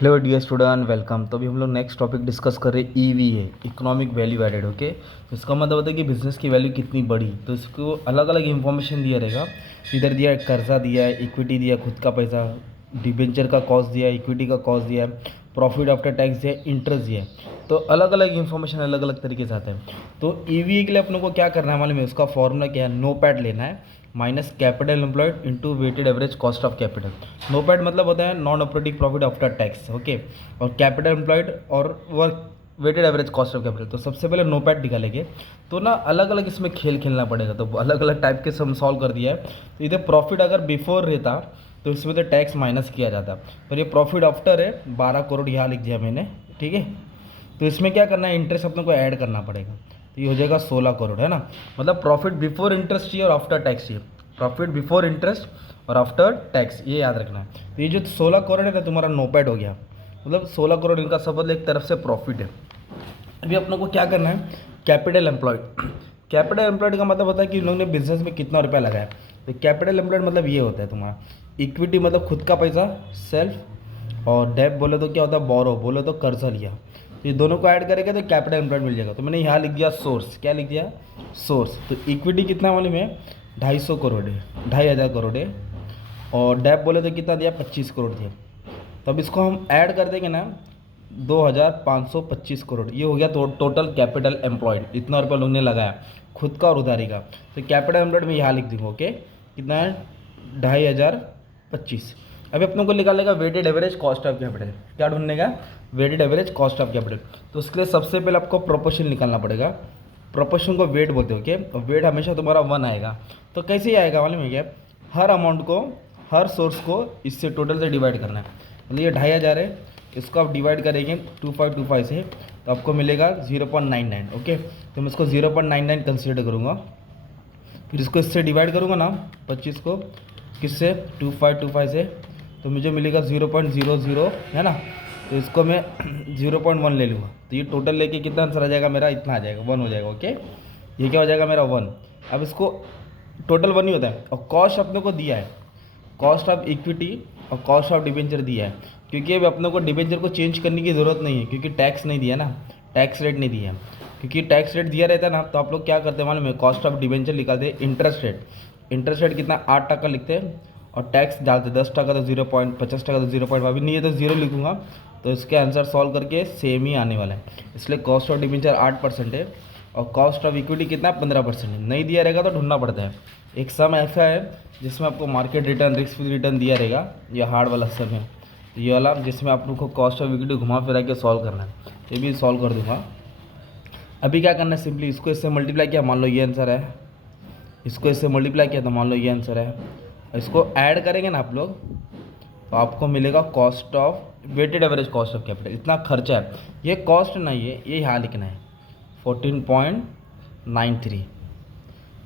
Hello dear student, welcome. तो अभी हम लोग नेक्स्ट टॉपिक डिस्कस कर रहे हैं EVA, economic value added. Okay, तो इसका मतलब होता है कि बिजनेस की वैल्यू कितनी बढ़ी। तो इसको अलग अलग इंफॉर्मेशन दिया रहेगा। इधर दिया है कर्जा, दिया है इक्विटी, दिया है खुद का पैसा, डिबेंचर का कॉस्ट दिया है, इक्विटी का कॉस्ट दिया है, प्रॉफिट आफ्टर टैक्स दिया है, इंटरेस्ट दिया है। तो अलग अलग इंफॉर्मेशन अलग अलग तरीके से आता है। तो ईवीए के लिए अपने को क्या करना है मालूम है? उसका फॉर्मूला क्या है? नो पैड लेना है minus capital employed into weighted average cost of capital. NOPAT मतलब होता है non operating profit after tax. Okay, और कैपिटल एम्प्लॉयड और work weighted average cost of capital. तो सबसे पहले नो पैड निकालेंगे। तो ना अलग अलग इसमें खेल खेलना पड़ेगा। तो अलग अलग टाइप के हम सॉल्व कर दिया है। तो इधर प्रॉफिट अगर बिफोर रहता तो इसमें तो टैक्स माइनस किया जाता, पर ये प्रॉफिट आफ्टर है, 12 करोड़ यहाँ लिख दिया मैंने। ठीक है, तो इसमें क्या करना है? इंटरेस्ट अपने को ऐड करना पड़ेगा। तो ये हो जाएगा 16 करोड़, है ना। मतलब प्रॉफिट बिफोर इंटरेस्ट चाहिए और आफ्टर टैक्स चाहिए। प्रॉफिट बिफोर इंटरेस्ट और आफ्टर टैक्स, ये याद रखना है। तो ये जो 16 करोड़ है ना, तुम्हारा नोपैड हो गया। मतलब 16 करोड़ इनका सब बदले एक तरफ से प्रॉफिट है। अभी अपने को क्या करना है? Capital employed. कैपिटल एम्प्लॉयड का मतलब होता है कि इन लोगों ने बिजनेस में कितना रुपया लगाया। तो कैपिटल एम्प्लॉयड मतलब ये होता है तुम्हारा। इक्विटी मतलब खुद का पैसा, सेल्फ। और डेप बोले तो क्या होता है? बोरो, बोले तो कर्जा लिया। तो ये दोनों को ऐड करेंगे तो कैपिटल एम्प्लॉयड मिल जाएगा। तो मैंने यहाँ लिख दिया सोर्स। क्या लिख दिया? सोर्स। तो इक्विटी कितना मालूम है? 250 करोड़ है, 2500 करोड़ है। और डेप बोले तो कितना दिया? 25 करोड़ दिया। तो अब इसको हम ऐड कर देंगे ना, 2525 करोड़। ये हो गया तो टोटल कैपिटल एम्प्लॉयड। इतना रुपया लोग ने लगाया खुद का और उधारी का। तो कैपिटल एम्प्लॉयड में यहाँ लिख दूँगा। ओके, कितना है? 2525। अभी अपने को निकालेगा weighted average cost of capital. क्या ढूंढने का? Weighted average cost of capital. तो उसके लिए सबसे पहले आपको प्रोपोर्शन निकालना पड़ेगा। प्रोपोर्शन को वेट बोलते हो। ओके, और वेट हमेशा तुम्हारा 1 आएगा। तो कैसे ही आएगा मालूम है क्या? हर अमाउंट को, हर सोर्स को इससे टोटल से डिवाइड करना है। मतलब ये 2500 है, इसको आप डिवाइड करेंगे 2525 से, तो आपको मिलेगा 0.99। ओके, तो मैं इसको 0.99 कंसिडर करूँगा। फिर इसको इससे डिवाइड करूँगा ना, 25 को किससे? 2525 से, तो मुझे मिलेगा 0.00, है ना। तो इसको मैं 0.1 ले लूँगा। तो ये टोटल लेके कितना आंसर आ जाएगा मेरा? इतना आ जाएगा, 1 हो जाएगा। ओके, ये क्या हो जाएगा मेरा? 1। अब इसको टोटल 1 ही होता है। और कॉस्ट अपने को दिया है, कॉस्ट ऑफ इक्विटी और कॉस्ट ऑफ डिबेंचर दिया है। क्योंकि अब अपने को डिबेंचर को चेंज करने की ज़रूरत नहीं है, क्योंकि टैक्स नहीं दिया ना, टैक्स रेट नहीं दिया। क्योंकि टैक्स रेट दिया रहता ना, तो आप लोग क्या करते हैं मालूम है? कॉस्ट ऑफ डिबेंचर निकालते हैं इंटरेस्ट रेट। इंटरेस्ट रेट कितना? 8% लिखते हैं, और टैक्स डालते 10% तो 0.50%, तो 0. अभी नहीं है तो 0 लिखूँगा। तो इसके आंसर सॉल्व करके सेम ही आने वाला है। इसलिए कॉस्ट ऑफ डिबेंचर 8% है, और कॉस्ट ऑफ इक्विटी कितना? 15% है। नहीं दिया रहेगा तो ढूंढना पड़ता है। एक सम ऐसा है जिसमें आपको market return, risk free return दिया रहेगा, ये हार्ड वाला सम है। तो ये वाला जिसमें आप लोग को कॉस्ट ऑफ इक्विटी घुमा फिरा के सॉल्व करना है, ये भी सॉल्व कर दूंगा। अभी क्या करना है? सिंपली इसको इससे मल्टीप्लाई किया, मान लो ये आंसर है। इसको इससे मल्टीप्लाई किया तो मान लो ये आंसर है। इसको ऐड करेंगे ना आप लोग, तो आपको मिलेगा cost of weighted average cost of capital. इतना खर्चा है, ये कॉस्ट नहीं है, ये यहाँ लिखना है 14.93।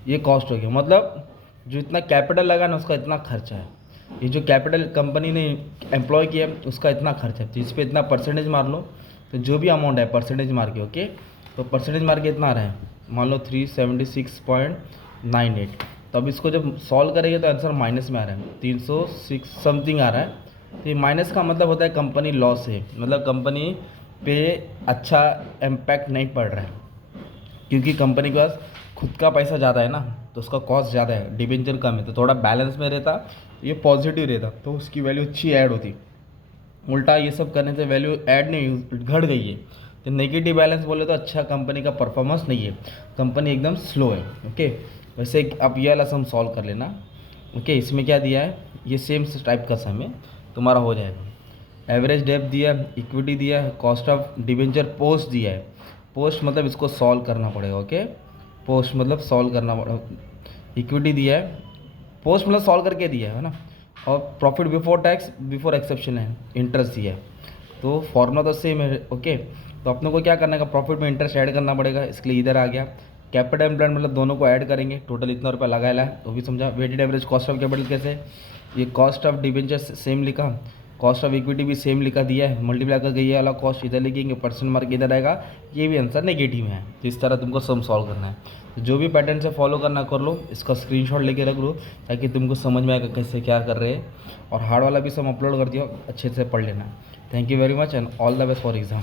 ये कॉस्ट हो गया। मतलब जो इतना कैपिटल लगा ना, उसका इतना खर्चा है। ये जो कैपिटल कंपनी ने एम्प्लॉय किया उसका इतना खर्चा है। तो इस पर इतना परसेंटेज मार लो, तो जो भी अमाउंट है परसेंटेज मार के। ओके, तो परसेंटेज मार के इतना आ रहा है, मान लो 376.98। तो अब इसको जब सॉल्व करेंगे तो आंसर माइनस में आ रहा है, 306 समथिंग आ रहा है। तो ये माइनस का मतलब होता है कंपनी लॉस है, मतलब कंपनी पे अच्छा इम्पैक्ट नहीं पड़ रहा है, क्योंकि कंपनी के पास खुद का पैसा ज़्यादा है ना, तो उसका कॉस्ट ज़्यादा है, डिबेंचर कम है, तो थोड़ा बैलेंस में रहता, ये पॉजिटिव रहता, तो उसकी वैल्यू अच्छी ऐड होती। उल्टा ये सब करने से वैल्यू ऐड नहीं, घट गई है। तो नेगेटिव बैलेंस बोले तो अच्छा कंपनी का परफॉर्मेंस नहीं है, कंपनी एकदम स्लो है। ओके, वैसे आप ये वाला सम सॉल्व कर लेना। ओके, इसमें क्या दिया है? ये सेम टाइप का सम है, तुम्हारा हो जाएगा। एवरेज डेप्थ दिया है, इक्विटी दिया है, कॉस्ट ऑफ डिबेंचर पोस्ट दिया है। पोस्ट मतलब इसको सॉल्व करना पड़ेगा। ओके, पोस्ट मतलब सॉल्व करना पड़ेगा। इक्विटी दिया है, पोस्ट मतलब सॉल्व करके दिया है ना। और profit before tax before exception है, इंटरेस्ट दिया है। तो फॉर्मूला तो सेम है। ओके, तो अपने को क्या करना है? प्रॉफिट में इंटरेस्ट ऐड करना पड़ेगा, इसके लिए इधर आ गया। कैपिटल एम्प्लॉयड मतलब दोनों को ऐड करेंगे, टोटल इतना रुपया लगाया है, तो भी समझा। Weighted average cost of capital कैसे? ये कॉस्ट ऑफ डिबेंचर सेम लिखा, कॉस्ट ऑफ इक्विटी भी सेम लिखा दिया है, मल्टीप्लाई करके ये वाला कॉस्ट इधर लिखेंगे, परसेंट मार्क इधर आएगा, ये भी आंसर नेगेटिव है। तो इस तरह तुमको सम सॉल्व करना है। तो जो भी पैटर्न से फॉलो करना कर लो, इसका स्क्रीनशॉट लेके रख लो, ताकि तुमको समझ में आएगा कैसे क्या कर रहे हैं। और हार्ड वाला भी सम अपलोड कर दिया, अच्छे से पढ़ लेना। Thank you very much and all the best for exam.